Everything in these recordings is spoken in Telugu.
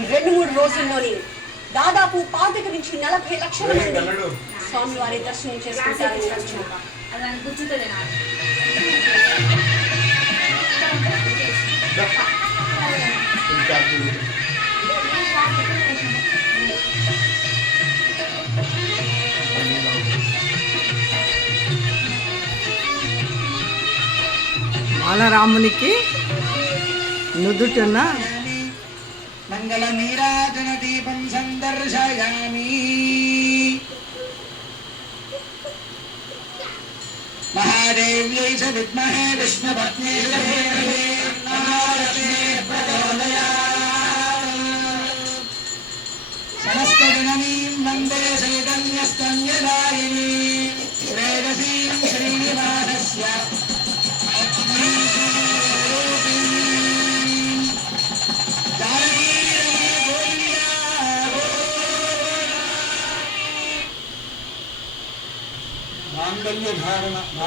ఈ 2-3 రోజుల్లోనే దాదాపు 25 నుంచి 40 లక్షల మంది స్వామివారి దర్శనం చేసుకుంటారని అంచనా. బాలరామునికి నుదుటన మంగళ నీరాజన దీపం సందర్శయామి. మహాదేవ్యై చ విద్మహే విష్ణుపత్న్యై చ ధీమహి తన్నో లక్ష్మీః ప్రచోదయాత్. సమస్త జననీం వందే చైతన్యస్తన్యదాయినీం శ్రేయసీం శ్రీనివాసస్య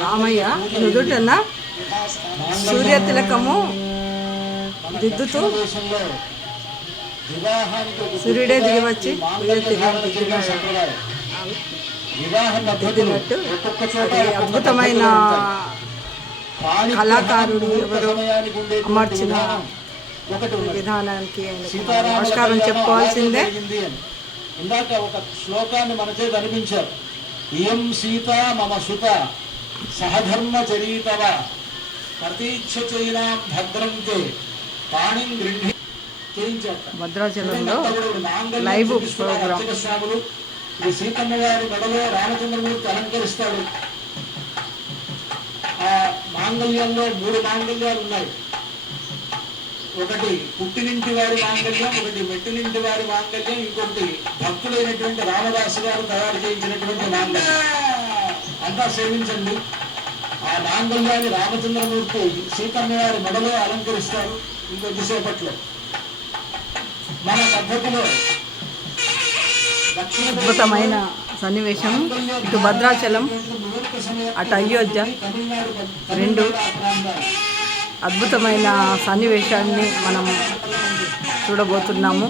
రామయ్య నుదుటన సూర్య తిలకము దిద్దుతూ సూర్యుడే దిగి వచ్చి దిద్దినట్టు అది అద్భుతమైన కళాకారుడు ఎవరు అమర్చిన విధానానికి నమస్కారం చెప్పుకోవాల్సిందే. ఇందాక ఒక శ్లోకాన్ని మన చేత అనిపించారు. ఇయం సీత మమ సుత సహధర్మచరీతవ ప్రతీక్షచైనాం భద్రంతే పాణిం గృహ్ణి చేయించారు. భద్రాచలంలో లైవ్ ప్రోగ్రామ్. స్వాములు ఈ సీతమ్మ గారి మెడలో రామచంద్రమూర్తి అలంకరిస్తాడు. ఆ మాంగళ్యంలో 3 మాంగళ్యాలు ఉన్నాయి. ఒకటి పుట్టినింటి వారి మాంగళ్యం, ఒకటి మెట్టినింటి వారి మాంగళ్యం, ఇంకొకటి భక్తులైనటువంటి రామదాసు గారు తయారు చేయించినటువంటి మాంగళ్యం. అంతా సేవించండి. ఆ మాంగళ్యాన్ని రామచంద్రమూర్తి సీతమ్మ వారి మెడలో అలంకరిస్తారు ఇంకొద్దిసేపట్లో. మన పద్ధతిలో అద్భుతమైన సన్నివేశం. ఇటు భద్రాచలం, అటు అయోధ్య, 2 అద్భుతమైన సన్నివేశాన్ని మనం చూడబోతున్నాము.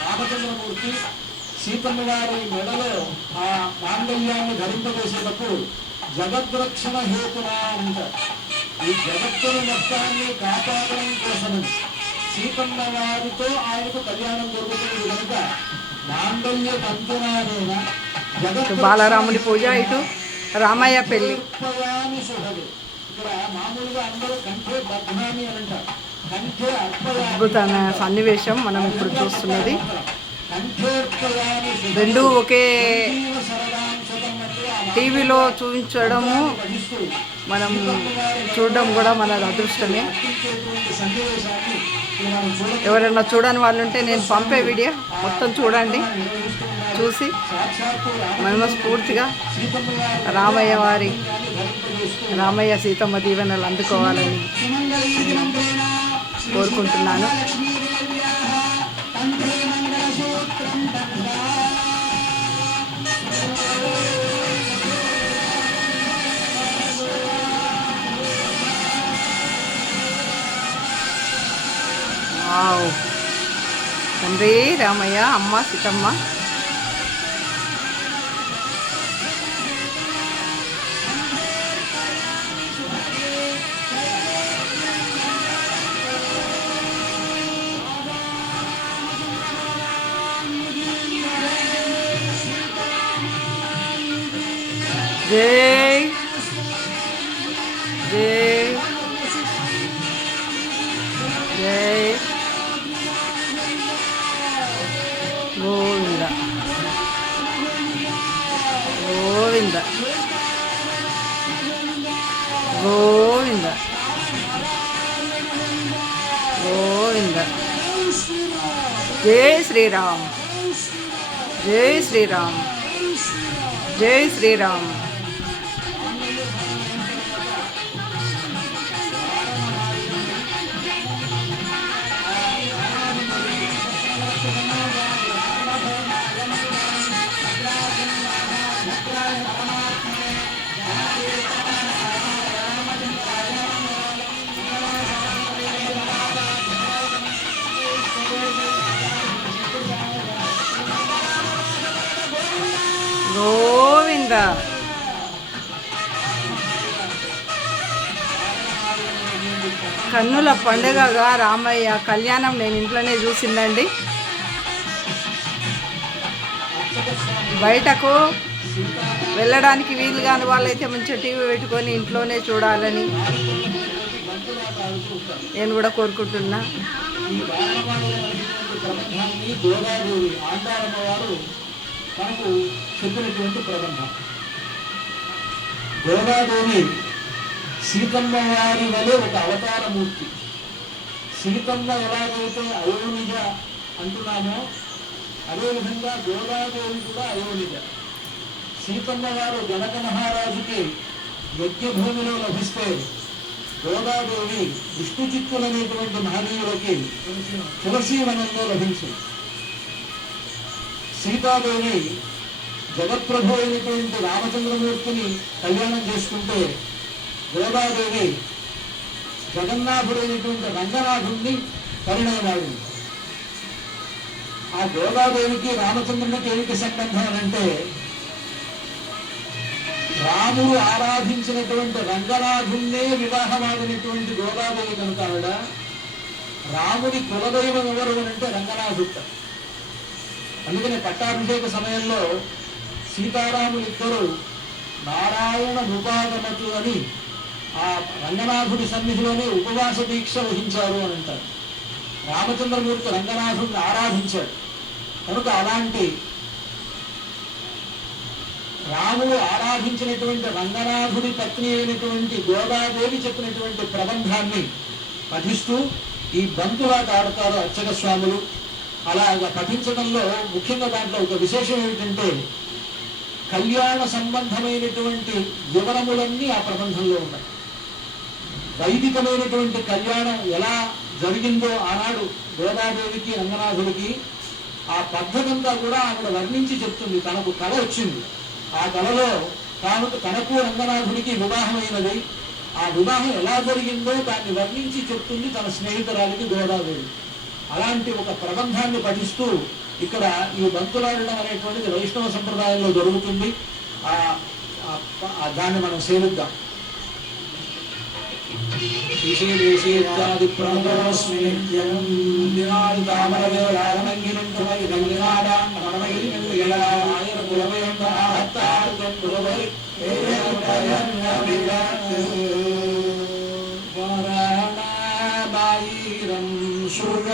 రామచంద్రమూర్తి సీతమ్మ వారి మెడలో ఆ మాంగళ్యాన్ని ధరింపజేసేటప్పుడు జగద్రక్షణ హేతునా అంటారు. ఈ జగత్తుని మొత్తాన్ని కాపాడడం కోసమని సీతమ్మ వారితో ఆయనకు కళ్యాణం జరుగుతుంది కనుక మాంగళ్య తంతునానేన బాలరాముని పూజ, ఇటు రామయ్య పెళ్లి. ఇక్కడ మామూలుగా అందరూ కంఠే బధ్నామి అని అంటారు. కంఠే అద్భుతమైన సన్నివేశం మనం ఇప్పుడు చూస్తున్నది. 2 ఒకే టీవీలో చూపించడము మనం చూడడం కూడా మన అదృష్టమే. ఎవరైనా చూడని వాళ్ళు ఉంటే నేను పంపే వీడియో మొత్తం చూడండి. చూసి మనస్ఫూర్తిగా రామయ్య సీతమ్మ దీవెనలు అందుకోవాలని కోరుకుంటున్నాను. తండ్రి రామయ్య, అమ్మ సీతమ్మ. జై జై జై గోవింద గోవింద గోవింద గోవింద. జై శ్రీరామ్, జై శ్రీరామ్, జై శ్రీరామ్. గోవింద. కన్నుల పండుగగా రామయ్య కళ్యాణం నేను ఇంట్లోనే చూసిందండి. బయటకు వెళ్ళడానికి వీలు కాని వాళ్ళైతే మంచిగా టీవీ పెట్టుకొని ఇంట్లోనే చూడాలని నేను కూడా కోరుకుంటున్నా. ఈ వారణమాలైనటువంటి ప్రబంధాన్ని గోదాదేవి ఆండారమ్మ వారు మనకు చెప్పినటువంటి ప్రబంధం. గోదాదేవి సీతమ్మ వారి వలె ఒక అవతారమూర్తి. సీతమ్మ ఎలాగైతే అయోనిజ అంటున్నామో అదేవిధంగా గోదాదేవి కూడా అయోనిజ. సీతమ్మ వారు జనక మహారాజుకి యజ్ఞభూమిలో లభిస్తే గోదాదేవి విష్ణు చిత్తులనేటువంటి మహనీయులకి తులసీవనంలో లభించింది. సీతాదేవి జగత్ప్రభు అయినటువంటి రామచంద్రమూర్తిని కళ్యాణం చేసుకుంటే గోదాదేవి జగన్నాథుడైనటువంటి రంగనాథుణ్ణి పరిణయమాడింది. ఆ గోదాదేవికి రామచంద్రునికి ఏమిటి సంబంధం అంటే రాముడు ఆరాధించినటువంటి రంగనాథుణ్ణే వివాహమాడినటువంటి గోదాదేవి కనుక ఆవిడ రాముడి కులదైవం ఎవరు అంటే రంగనాథుట్ట. అందుకని పట్టాభిషేక సమయంలో సీతారాములు ఇద్దరు నారాయణ ఉపాగమతు అని ఆ రంగనాథుడి సన్నిధిలోనే ఉపవాస దీక్ష వహించారు అని అంటారు. రామచంద్రమూర్తి రంగనాథుడిని ఆరాధించాడు కనుక అలాంటి రాముడు ఆరాధించినటువంటి రంగనాథుడి పత్ని అయినటువంటి గోదాదేవి చెప్పినటువంటి ప్రబంధాన్ని పఠిస్తూ ఈ బంతులాట ఆడతారు అర్చక స్వాములు. అలాగా పఠించడంలో ముఖ్యంగా దాంట్లో ఒక విశేషం ఏమిటంటే కళ్యాణ సంబంధమైనటువంటి వివరములన్నీ ఆ ప్రబంధంలో ఉన్నాయి. వైదికమైనటువంటి కళ్యాణం ఎలా జరిగిందో ఆనాడు గోదాదేవికి రంగనాథుడికి ఆ పద్ధతంతా కూడా ఆవిడ వర్ణించి చెప్తుంది. తనకు కళ వచ్చింది, ఆ కళలో తనకు రంగనాథుడికి వివాహమైనది, ఆ వివాహం ఎలా జరిగిందో దాన్ని వర్ణించి చెప్తుంది తన స్నేహితురాలికి గోదాదేవి. అలాంటి ఒక ప్రబంధాన్ని పఠిస్తూ ఇక్కడ ఈ బంతులాడడం అనేటువంటిది వైష్ణవ సంప్రదాయంలో జరుగుతుంది. దాన్ని మనం సేవిద్దాం. శుభ